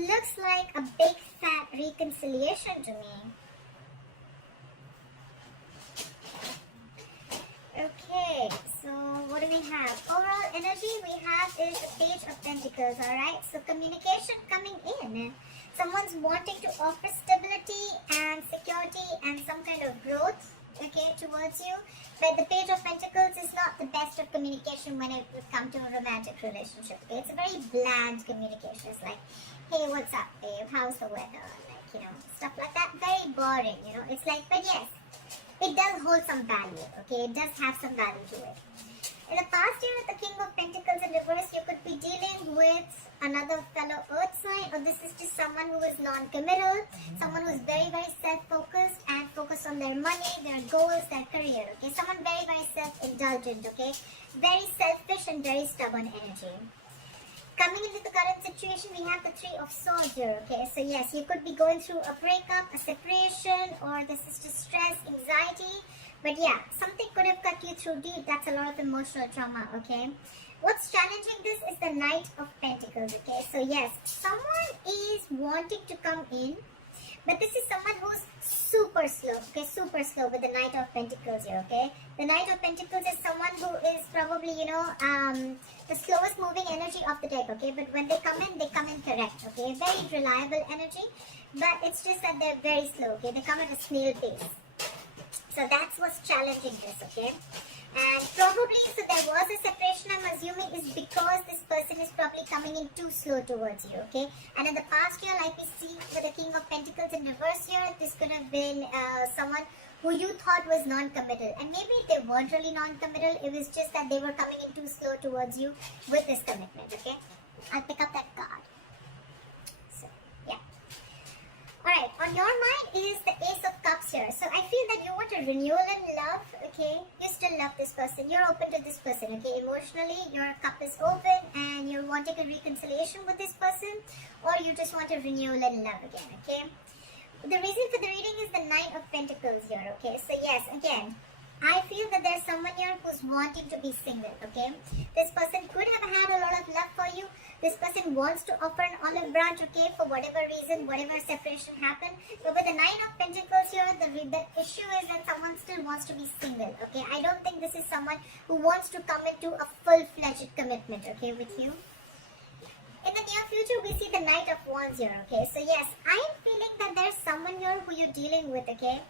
looks like a big fat reconciliation to me. Okay, so what do we have? Overall energy we have is the Page of Pentacles, alright? So communication coming in. Someone's wanting to offer stability and security and some kind of growth, okay, towards you. But the Page of Pentacles is not the best of communication when it would come to a romantic relationship, okay? It's a very bland communication. It's like, hey, what's up, babe? How's the weather? Like, you know, stuff like that. Very boring, you know? It's like, but yes, it does hold some value, okay? It does have some value to it. In the past year with the King of Pentacles in reverse, you could be dealing with another fellow earth sign, or this is just someone who is non-committal, someone who is very, very self-focused and focused on their money, their goals, their career, okay? Someone very, very self-indulgent, okay? Very selfish and very stubborn energy. Coming into the current situation, we have the Three of Swords here, okay? So yes, you could be going through a breakup, a separation, or this is just stress, anxiety. But yeah, something could have cut you through deep. That's a lot of emotional trauma, okay? What's challenging this is the Knight of Pentacles, okay? So yes, someone is wanting to come in, but this is someone who's super slow, okay? Super slow with the Knight of Pentacles here, okay? The Knight of Pentacles is someone who is probably, you know, the slowest moving energy of the deck, okay? But when they come in correct, okay? Very reliable energy, but it's just that they're very slow, okay? They come at a snail pace. So that's what's challenging this, okay? And probably, so there was a separation, I'm assuming, is because this person is probably coming in too slow towards you, okay? And in the past year, like we see with the King of Pentacles in reverse here, this could have been someone who you thought was non-committal. And maybe they weren't really non-committal, it was just that they were coming in too slow towards you with this commitment, okay? I'll pick up that card. So, yeah. Alright, on your mind is the Ace of Cups here. So I feel that you want a renewal in love, okay? You still love this person. You're open to this person, okay? Emotionally, your cup is open and you're wanting a reconciliation with this person, or you just want a renewal in love again, okay? The reason for the reading is the Knight of Pentacles here, okay? So yes, again, I feel that there's someone here who's wanting to be single, okay? This person could have had a lot of love for you. This person wants to offer an olive branch, okay, for whatever reason, whatever separation happened. But with the Nine of Pentacles here, the issue is that someone still wants to be single, okay? I don't think this is someone who wants to come into a full-fledged commitment, okay, with you. In the near future, we see the Knight of Wands here, okay? So yes, I am feeling that there's someone here who you're dealing with, okay?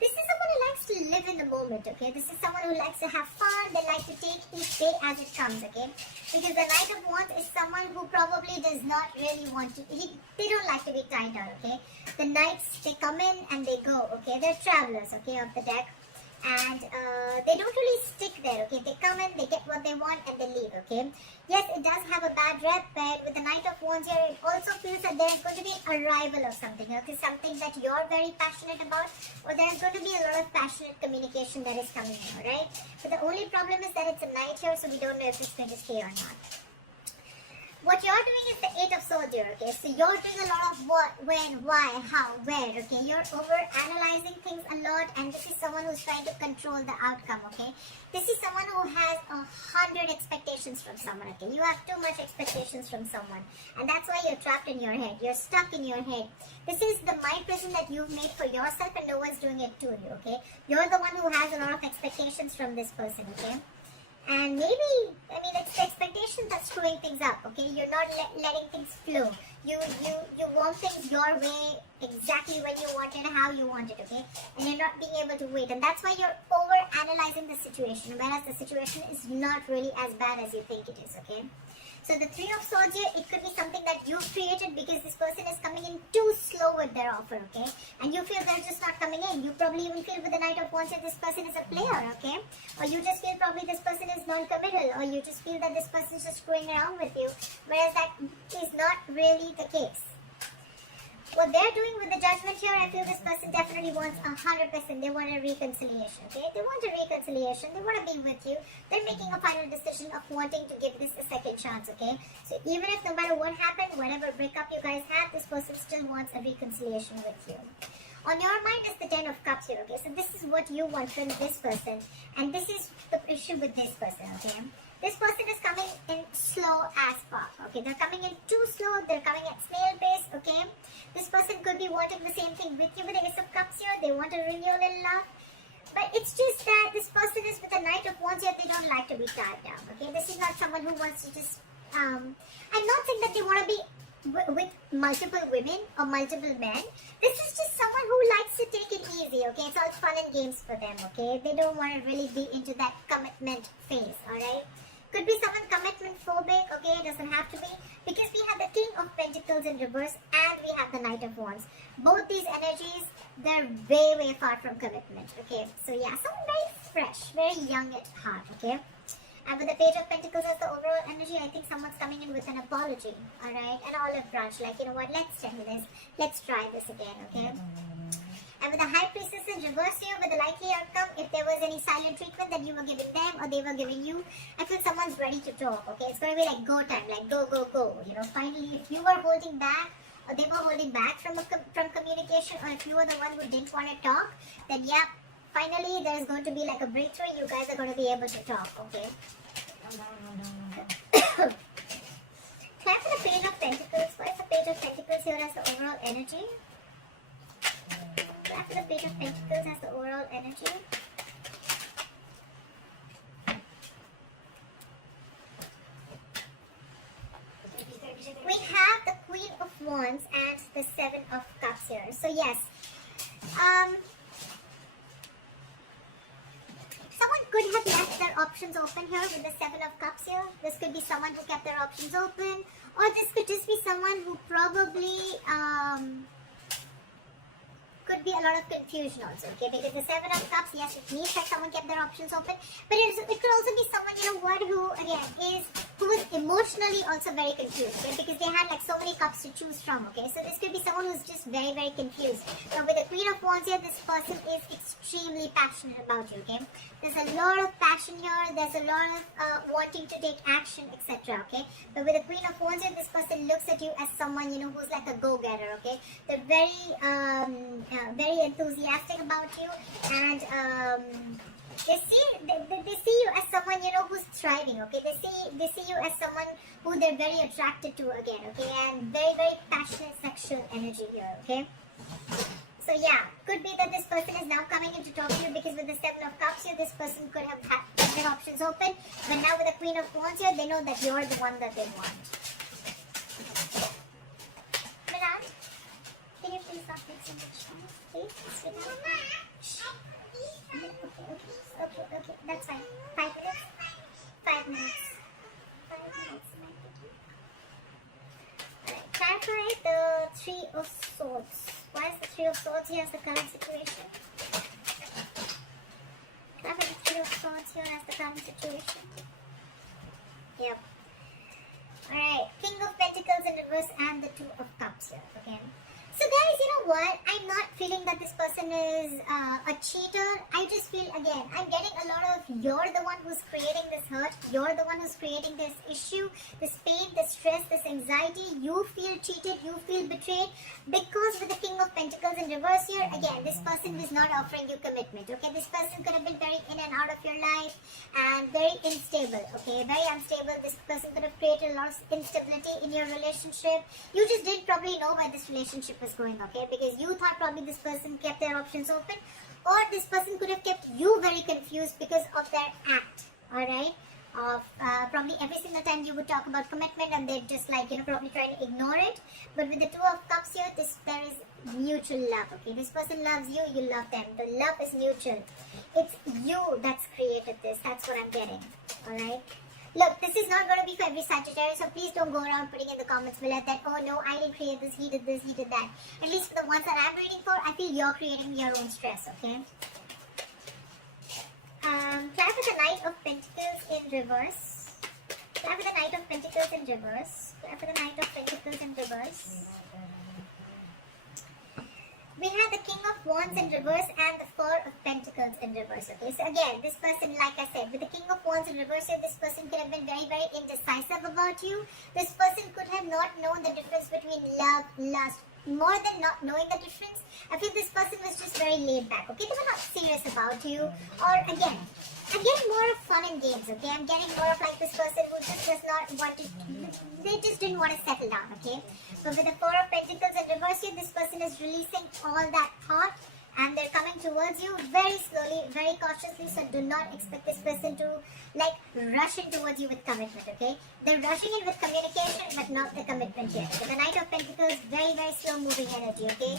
This is someone who likes to live in the moment, okay? This is someone who likes to have fun. They like to take each day as it comes, okay? Because the Knight of Wands is someone who probably does not really want to... They don't like to be tied down, okay? The Knights, they come in and they go, okay? They're travelers, okay, of the deck. And they don't really stick there, okay? They come in, they get what they want, and they leave, okay? Yes, it does have a bad rep, but with the Knight of Wands here, it also feels that there's going to be an arrival of something, okay? Something that you're very passionate about, or there's going to be a lot of passionate communication that is coming in, alright? But the only problem is that it's a night here, so we don't know if it's going to stay or not. What you're doing is the Eight of Swords here, okay? So you're doing a lot of what, when, why, how, where, okay? You're over-analyzing things a lot, and this is someone who's trying to control the outcome, okay? This is someone who has 100 expectations from someone, okay? You have too much expectations from someone, and that's why you're trapped in your head. You're stuck in your head. This is the mind prison that you've made for yourself, and no one's doing it to you, okay? You're the one who has a lot of expectations from this person, okay? And maybe, I mean, it's the expectation that's screwing things up, okay? You're not letting things flow. You want things your way, exactly when you want it, how you want it, okay? And you're not being able to wait. And that's why you're over-analyzing the situation, whereas the situation is not really as bad as you think it is, okay? So the Three of Swords here, it could be something that you've created because this person is coming in too slow with their offer, okay? And you feel they're just not coming in. You probably even feel with the Knight of Wands that this person is a player, okay? Or you just feel probably this person is non-committal, or you just feel that this person is just screwing around with you, whereas that is not really the case. What they're doing with the Judgment here, I feel this person definitely wants 100%. They want a reconciliation, okay? They want a reconciliation. They want to be with you. They're making a final decision of wanting to give this a second chance, okay? So even if no matter what happened, whatever breakup you guys had, this person still wants a reconciliation with you. On your mind is the Ten of Cups here, okay? So this is what you want from this person. And this is the issue with this person, okay? This person is coming in slow as fuck. Okay, they're coming in too slow. They're coming at snail pace. Okay, this person could be wanting the same thing with you with the Ace of Cups here. They want a renewal in love. But it's just that this person is with the Knight of Wands here. They don't like to be tied down. Okay, this is not someone who wants to just. I'm not saying that they want to be with multiple women or multiple men. This is just someone who likes to take it easy. Okay, it's all fun and games for them. Okay, they don't want to really be into that commitment phase. All right. Could be someone commitment phobic. Okay, it doesn't have to be, because we have the King of Pentacles in reverse and we have the Knight of Wands. Both these energies, they're way far from commitment. Okay, so yeah, someone very fresh, very young at heart. Okay, and with the Page of Pentacles as the overall energy, I think someone's coming in with an apology. All right, an olive branch, like, you know what, let's try this, let's try this again. Okay. And with the High Priestess in reverse here, with the likely outcome, if there was any silent treatment that you were giving them or they were giving you, I feel someone's ready to talk. Okay, it's going to be like go time, like go. You know, finally, if you were holding back or they were holding back from communication, or if you were the one who didn't want to talk, then yeah, finally there's going to be like a breakthrough. You guys are going to be able to talk. Okay. Clap for the Page of Pentacles. What is the Page of Pentacles here as the overall energy? After the Page of Pentacles has the overall energy. We have the Queen of Wands and the Seven of Cups here. So yes, someone could have left their options open here with the Seven of Cups here. This could be someone who kept their options open, or this could just be someone who probably could be a lot of confusion also, okay? Because the Seven of Cups, yes, it means that someone kept their options open, but it could also be someone, you know what, who again who was emotionally also very confused, okay? Because they had like so many cups to choose from, okay? So this could be someone who's just very confused. Now with the Queen of Wands here, this person is extremely passionate about you, okay? There's a lot of passion here. There's a lot of wanting to take action, etc. Okay, but with the Queen of Wands here, this person looks at you as someone, you know, who's like a go-getter. Okay, they're very enthusiastic about you, and they see you as someone, you know, who's thriving. Okay, they see you as someone who they're very attracted to again. Okay, and very passionate sexual energy here. Okay. So yeah, could be that this person is now coming in to talk to you, because with the Seven of Cups here, this person could have had their options open, but now with the Queen of Wands here, they know that you're the one that they want. Miran, can you please stop mixing the channel, please? Okay, that's fine. 5 minutes? 5 minutes. 5 minutes, my baby. Alright, clarify the Three of Swords. Why is the Three of Swords here as the current situation? Clarify the Three of Swords here as the current situation. Yep. Alright, King of Pentacles in reverse and the Two of Cups here again. So guys, you know what? I'm not feeling that this person is a cheater. I just feel, again, I'm getting a lot of you're the one who's creating this hurt. You're the one who's creating this issue, this pain, this stress, this anxiety. You feel cheated. You feel betrayed. Because with the King of Pentacles in reverse here, again, this person is not offering you commitment. Okay, this person could have been very in and out of your life and very unstable. Okay, very unstable. This person could have created a lot of instability in your relationship. You just didn't probably know why this relationship was going, okay, because you thought probably this person kept their options open, or this person could have kept you very confused because of their act, alright, of probably every single time you would talk about commitment and they're just like, you know, probably trying to ignore it. But with the Two of Cups here, there is mutual love, okay? This person loves you, you love them. The love is mutual. It's you that's created this. That's what I'm getting, alright? Look, this is not going to be for every Sagittarius, so please don't go around putting in the comments below that, oh no, I didn't create this, he did this, he did that. At least for the ones that I'm reading for, I feel you're creating your own stress, okay? Try for the Knight of Pentacles in reverse. Try for the Knight of Pentacles in reverse. Try for the Knight of Pentacles in reverse. We have the King of Wands in reverse and the Four of Pentacles in reverse. Okay, so again, this person, like I said, with the King of Wands in reverse here, this person could have been very indecisive about you. This person could have not known the difference between love, lust. More than not knowing the difference, I feel this person was just very laid back. Okay, they were not serious about you. Or again more of fun fun and games, okay? I'm getting more of like this person who just does not want to, they just didn't want to settle down, okay? But with the Four of Pentacles in reverse here, this person is releasing all that thought and they're coming towards you very slowly, very cautiously. So do not expect this person to like rush in towards you with commitment, okay? They're rushing in with communication, but not the commitment yet. With the Knight of Pentacles, very, very slow moving energy, okay?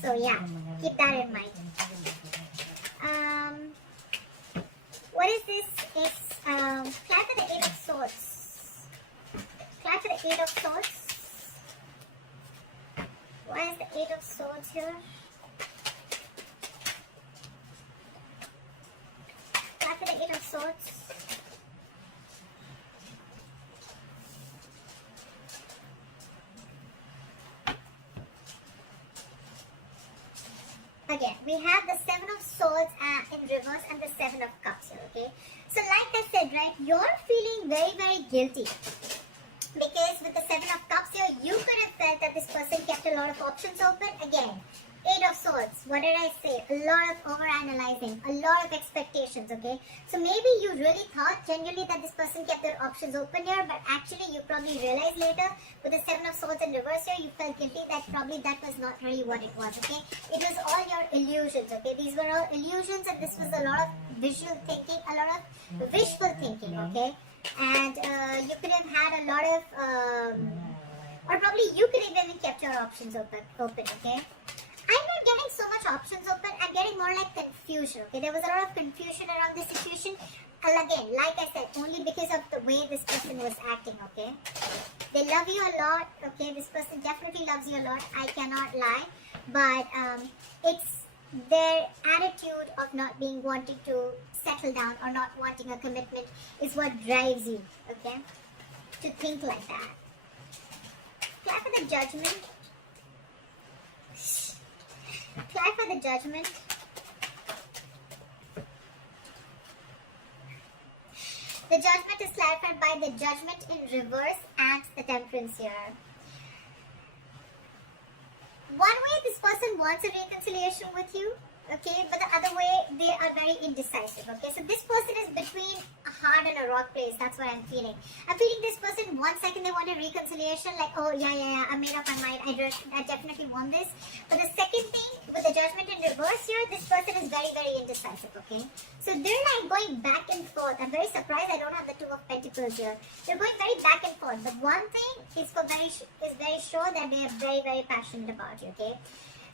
So yeah, keep that in mind. What is this? It's clap for the Eight of Swords. Clap for the Eight of Swords. Why is the Eight of Swords here? Clap for the Eight of Swords. Again, we have the Seven of Swords in reverse and the Seven of Cups here, okay? So like I said, right, you're feeling very, very guilty. Because with the Seven of Cups here, you could have felt that this person kept a lot of options open. Again, Eight of Swords, what did I say? A lot of overanalyzing, a lot of expectations, okay? So maybe you really thought genuinely that this person kept their options open here, but actually you probably realized later with the Seven of Swords in reverse here, you felt guilty that probably that was not really what it was, okay? It was all your illusions, okay? These were all illusions and this was a lot of visual thinking, a lot of wishful thinking, okay? And you could have had a lot of, or probably you could have even kept your options open, okay? I'm not getting so much options open. I'm getting more like confusion. Okay, there was a lot of confusion around this situation. And again, like I said, only because of the way this person was acting. Okay, they love you a lot. Okay, this person definitely loves you a lot. I cannot lie, but it's their attitude of not being wanting to settle down or not wanting a commitment is what drives you. Okay, to think like that. Clap for the Judgment. Clap for the Judgment. The Judgment is clarified by the Judgment in reverse and the Temperance here. One way this person wants a reconciliation with you, okay, but the other way they are very indecisive, okay. So this person is between a hard and a rock place. That's what I'm feeling. I'm feeling this person 1 second they want a reconciliation, like, oh yeah, I made up my mind, I definitely want this. But the second thing, with the Judgment in reverse here, this person is very, very indecisive, okay. So they're like going back and forth. I'm very surprised I don't have the Two of Pentacles here. They're going very back and forth. But one thing is very sure that they are very, very passionate about you, okay.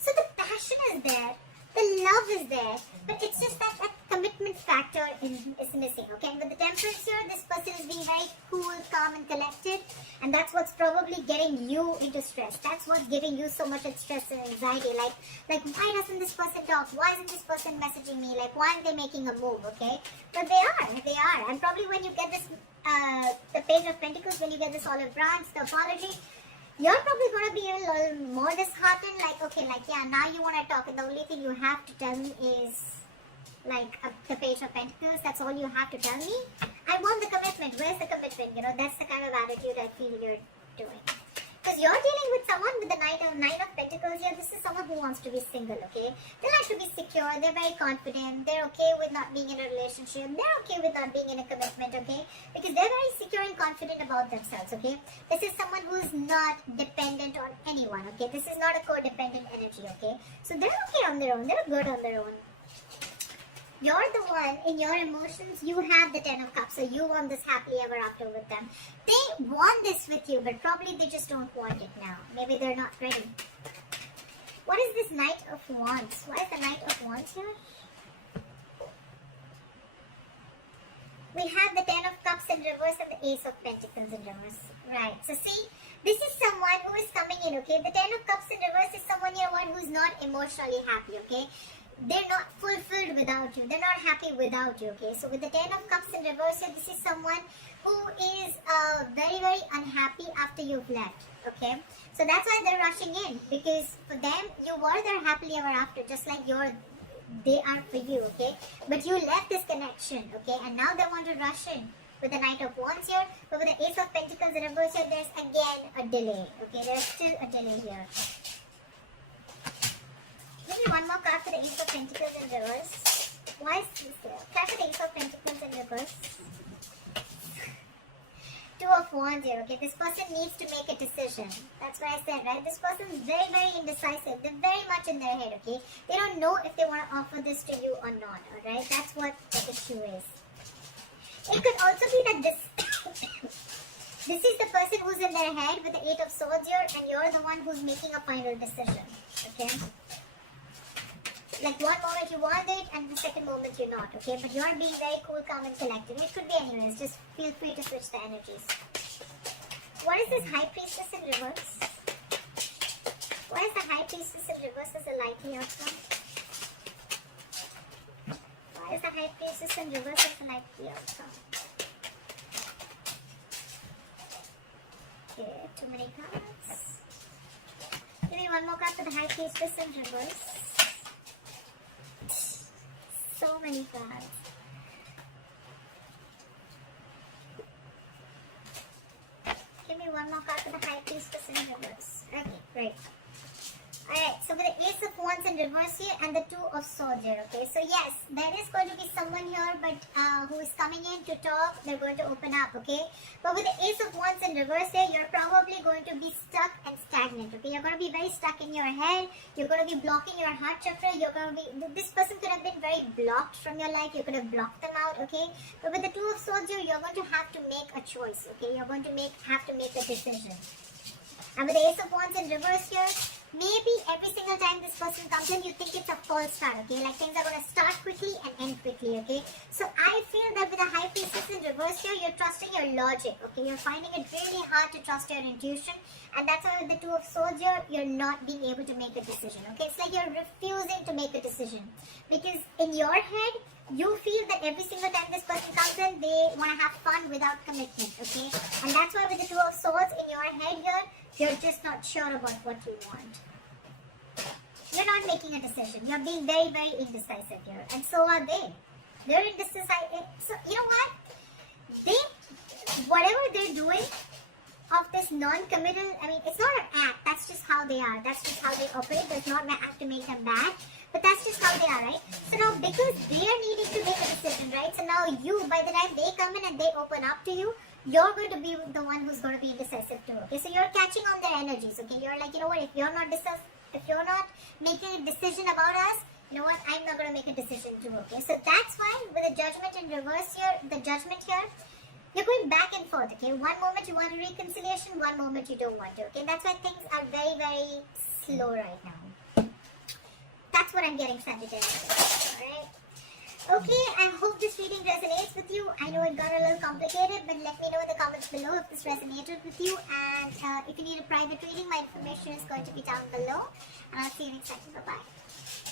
So the passion is there. The love is there, but it's just that commitment factor is missing, okay? And with the Temperance here, this person is being very cool, calm and collected, and that's what's probably getting you into stress. That's what's giving you so much stress and anxiety, like why doesn't this person talk? Why isn't this person messaging me? Like, why aren't they making a move, okay? But they are, and probably when you get this, the Page of Pentacles, when you get this olive branch, the apology, you're probably going to be a little more disheartened, like, okay, like, yeah, now you want to talk, and the only thing you have to tell me is, like, the Page of Pentacles. That's all you have to tell me. I want the commitment. Where's the commitment? You know, that's the kind of attitude I feel you're doing. Because you're dealing with someone with the Knight of Pentacles here. This is someone who wants to be single, okay? They like to be secure. They're very confident. They're okay with not being in a relationship. They're okay with not being in a commitment, okay? Because they're very secure and confident about themselves, okay? This is someone who's not dependent on anyone, okay? This is not a codependent energy, okay? So they're okay on their own. They're good on their own. You're the one, in your emotions, you have the Ten of Cups, so you want this happily ever after with them. They want this with you, but probably they just don't want it now. Maybe they're not ready. What is this Knight of Wands? Why is the Knight of Wands here? We have the Ten of Cups in reverse and the Ace of Pentacles in reverse. Right, so see, this is someone who is coming in, okay? The Ten of Cups in reverse is someone here, one who's not emotionally happy, okay? They're not fulfilled without you. They're not happy without you, okay? So with the Ten of Cups in reverse here, this is someone who is very, very unhappy after you've left, okay? So that's why they're rushing in, because for them, you were there happily ever after, just like they are for you, okay? But you left this connection, okay? And now they want to rush in with the Knight of Wands here. But with the Ace of Pentacles in reverse here, there's again a delay, okay? There's still a delay here. Give me one more card for the Ace of Pentacles in reverse. Why is this here? Clarify the Ace of Pentacles in reverse. Two of Wands here, okay? This person needs to make a decision. That's what I said, right? This person is very, very indecisive. They're very much in their head, okay? They don't know if they want to offer this to you or not, alright? That's what the issue is. It could also be that this this is the person who's in their head with the Eight of Swords here, and you're the one who's making a final decision, okay? Like one moment you want it and the second moment you're not, okay? But you're being very cool, calm and collected. It could be anyways, just feel free to switch the energies. What is this High Priestess in reverse? What is the High Priestess in reverse as a likely outcome? Why is the High Priestess in reverse as a likely outcome? Okay, too many cards. Give me one more card for the High Priestess in reverse. So many cards. Give me one more card for the High Priestess in reverse. Okay, great. Alright, so with the Ace of Wands in reverse here and the Two of Swords here, okay? So yes, there is going to be someone here but who is coming in to talk. They're going to open up, okay? But with the Ace of Wands in reverse here, you're probably going to be stuck and stagnant, okay? You're going to be very stuck in your head. You're going to be blocking your heart chakra. You're going to be... This person could have been very blocked from your life. You could have blocked them out, okay? But with the Two of Swords here, you're going to have to make a choice, okay? You're going to have to make a decision. And with the Ace of Wands in reverse here, maybe every single time this person comes in, you think it's a false start, okay? Like things are going to start quickly and end quickly, okay? So I feel that with the High Priestess in reverse here, you're trusting your logic, okay? You're finding it really hard to trust your intuition. And that's why with the Two of Swords here, you're not being able to make a decision, okay? It's like you're refusing to make a decision. Because in your head, you feel that every single time this person comes in, they want to have fun without commitment, okay? And that's why with the Two of Swords in your head here, you're just not sure about what you want. You're not making a decision. You're being very, very indecisive here. And so are they. They're indecisive. So, you know what? Whatever they're doing of this non-committal, I mean, it's not an act. That's just how they are. That's just how they operate. There's not an act to make them bad. But that's just how they are, right? So now, because they are needing to make a decision, right? So now you, by the time they come in and they open up to you, you're going to be the one who's going to be indecisive too, okay? So you're catching on their energies, okay? You're like, you know what, if you're not making a decision about us, you know what, I'm not going to make a decision too, okay? So that's why with the Judgment in reverse here, the Judgment here, you're going back and forth, okay? One moment you want a reconciliation, one moment you don't want to, okay? That's why things are very, very slow right now. That's what I'm getting, Sagittarius, alright? Okay, I hope this reading resonates with you. I know it got a little complicated, but let me know in the comments below if this resonated with you. And if you need a private reading, my information is going to be down below. And I'll see you next time. Bye-bye.